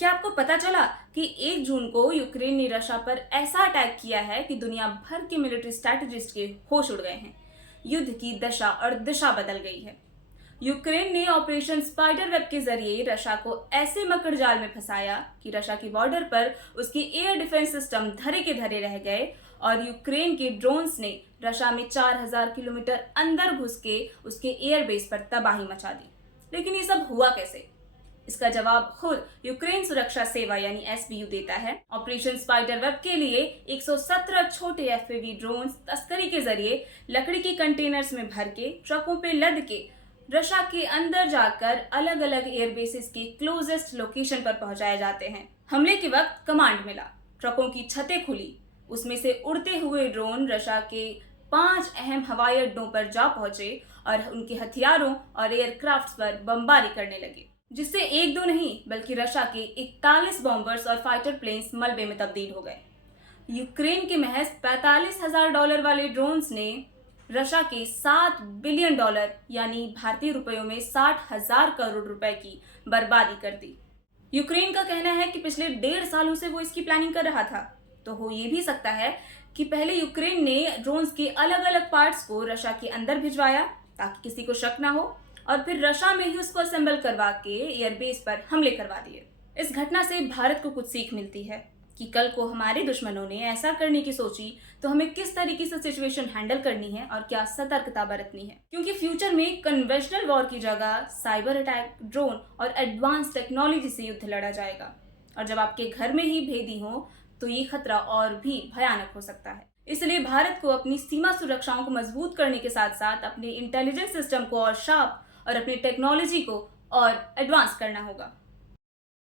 क्या आपको पता चला कि 1 जून को यूक्रेन ने रशिया पर ऐसा अटैक किया है कि दुनिया भर के मिलिट्री स्ट्रैटेजिस्ट के होश उड़ गए हैं। युद्ध की दशा और दिशा बदल गई है। यूक्रेन ने ऑपरेशन स्पाइडर वेब के जरिए रशिया को ऐसे मकड़ जाल में फंसाया कि रशिया की बॉर्डर पर उसके एयर डिफेंस सिस्टम धरे के धरे रह गए और यूक्रेन के ड्रोन्स ने रशिया में 4000 किलोमीटर अंदर घुस के उसके एयरबेस पर तबाही मचा दी। लेकिन ये सब हुआ कैसे? इसका जवाब खुद यूक्रेन सुरक्षा सेवा यानी एसबीयू देता है। ऑपरेशन स्पाइडर वेब के लिए 117 छोटे एफपीवी ड्रोन्स तस्करी के जरिए लकड़ी के कंटेनर्स में भर के ट्रकों पे लद के रशिया के अंदर जाकर अलग अलग एयरबेसेस के क्लोजेस्ट लोकेशन पर पहुंचाए जाते हैं। हमले के वक्त कमांड मिला, ट्रकों की छतें खुली, उसमें से उड़ते हुए ड्रोन रशिया के 5 अहम हवाई अड्डों पर जा पहुंचे और उनके हथियारों और एयरक्राफ्ट पर बमबारी करने लगे, जिससे एक दो नहीं बल्कि रशिया के 41 बॉम्बर्स और फाइटर प्लेन्स मलबे में तब्दील हो गए। यूक्रेन के महज $45,000 वाले ड्रोन्स ने रशिया के $7 बिलियन यानी भारतीय रुपयों में 60,000 करोड़ रुपए की बर्बादी कर दी। यूक्रेन का कहना है कि पिछले 1.5 सालों से वो इसकी प्लानिंग कर रहा था। तो हो ये भी सकता है कि पहले यूक्रेन ने ड्रोन्स के अलग अलग पार्ट्स को रशिया के अंदर भिजवाया ताकि किसी को शक ना हो, और फिर रशिया में ही उसको असेंबल करवा के एयरबेस पर हमले करवा दिए। इस घटना से भारत को कुछ सीख मिलती है कि कल को हमारे दुश्मनों ने ऐसा करने की सोची तो हमें किस तरीके से सिचुएशन हैंडल करनी है और क्या सतर्कता बरतनी है, क्योंकि फ्यूचर में कन्वेंशनल वॉर की जगह साइबर अटैक, ड्रोन और एडवांस टेक्नोलॉजी से युद्ध लड़ा जाएगा। और जब आपके घर में ही भेदी हो तो ये खतरा और भी भयानक हो सकता है। इसलिए भारत को अपनी सीमा सुरक्षाओं को मजबूत करने के साथ साथ अपने इंटेलिजेंस सिस्टम को और शार्प और अपनी टेक्नोलॉजी को और एडवांस करना होगा।